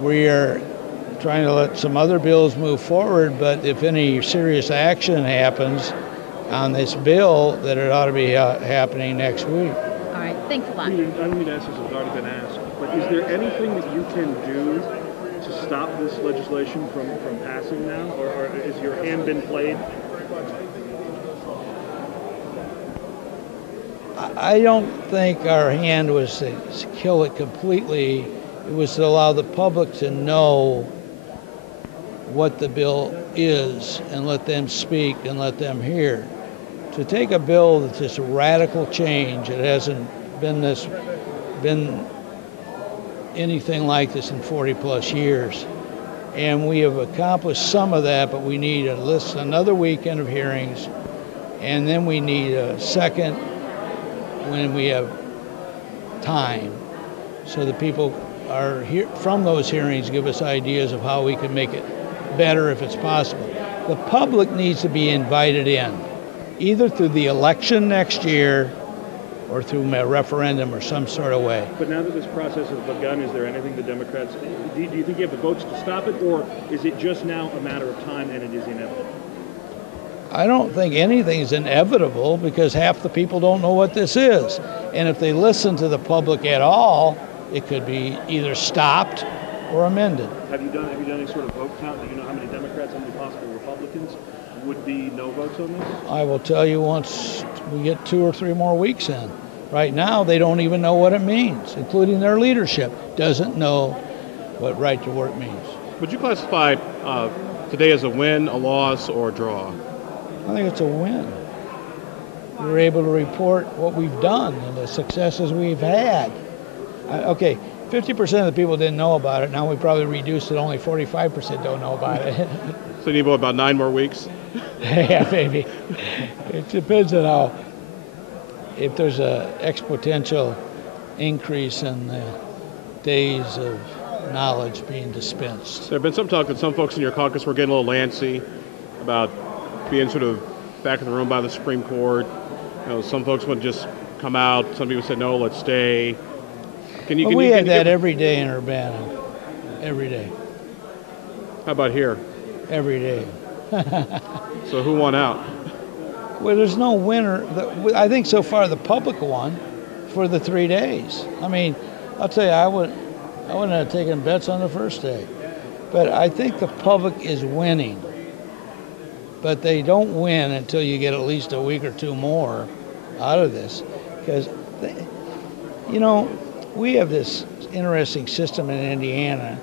We are trying to let some other bills move forward, but if any serious action happens on this bill, that it ought to be happening next week. All right, thanks a lot. Peter, I don't mean to ask this, it's already been asked, but is there anything that you can do to stop this legislation from passing now, or has your hand been played? I don't think our hand was to kill it completely. It was to allow the public to know what the bill is and let them speak and let them hear. To take a bill that's just a radical change, it hasn't been anything like this in 40 plus years. And we have accomplished some of that, but we need another weekend of hearings, and then we need a second when we have time, so the people are here from those hearings give us ideas of how we can make it better if it's possible. The public needs to be invited in, either through the election next year or through a referendum or some sort of way. But now that this process has begun, is there anything the Democrats, do you think you have the votes to stop it, or is it just now a matter of time and it is inevitable? I don't think anything is inevitable because half the people don't know what this is. And if they listen to the public at all, it could be either stopped or amended. Have you done any sort of vote count? Do you know how many Democrats, how many possible Republicans would be no votes on this? I will tell you once we get 2 or 3 more weeks in. Right now, they don't even know what it means, including their leadership doesn't know what right to work means. Would you classify today as a win, a loss, or a draw? I think it's a win. We're able to report what we've done and the successes we've had. Okay, 50% of the people didn't know about it. Now we probably reduced it, only 45% don't know about it. So you need about 9 more weeks? Yeah, maybe. It depends on how, if there's a exponential increase in the days of knowledge being dispensed. There have been some talk that some folks in your caucus were getting a little antsy about being sort of back in the room by the Supreme Court. You know, some folks would just come out. Some people said, no, let's stay. We had that every day in Urbana. Every day. How about here? Every day. So who won out? Well, there's no winner. I think so far the public won for the 3 days. I mean, I'll tell you, I wouldn't have taken bets on the first day. But I think the public is winning. But they don't win until you get at least a week or 2 more out of this. Because, we have this interesting system in Indiana.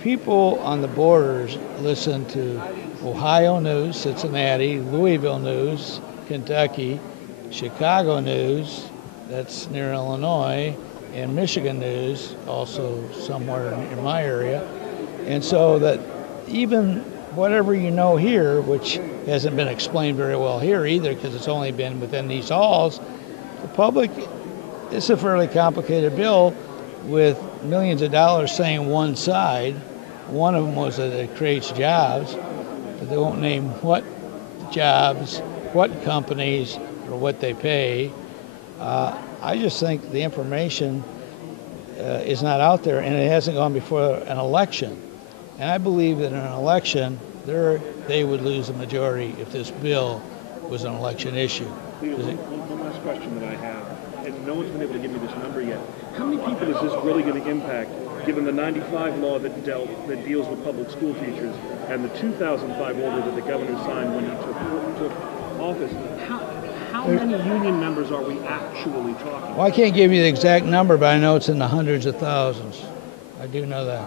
People on the borders listen to Ohio news, Cincinnati, Louisville news, Kentucky, Chicago news, that's near Illinois, and Michigan news, also somewhere in my area. And so that even whatever you know here, which hasn't been explained very well here either because it's only been within these halls, the public, it's a fairly complicated bill with millions of dollars saying one side. One of them was that it creates jobs, but they won't name what jobs, what companies, or what they pay. I just think the information is not out there, and it hasn't gone before an election. And I believe that in an election, they would lose the majority if this bill was an election issue. One last question that I have, and no one's been able to give me this number yet. How many people is this really going to impact, given the 95 law that deals with public school teachers and the 2005 order that the governor signed when he took office? How many union members are we actually talking about? Well, I can't give you the exact number, but I know it's in the hundreds of thousands. I do know that.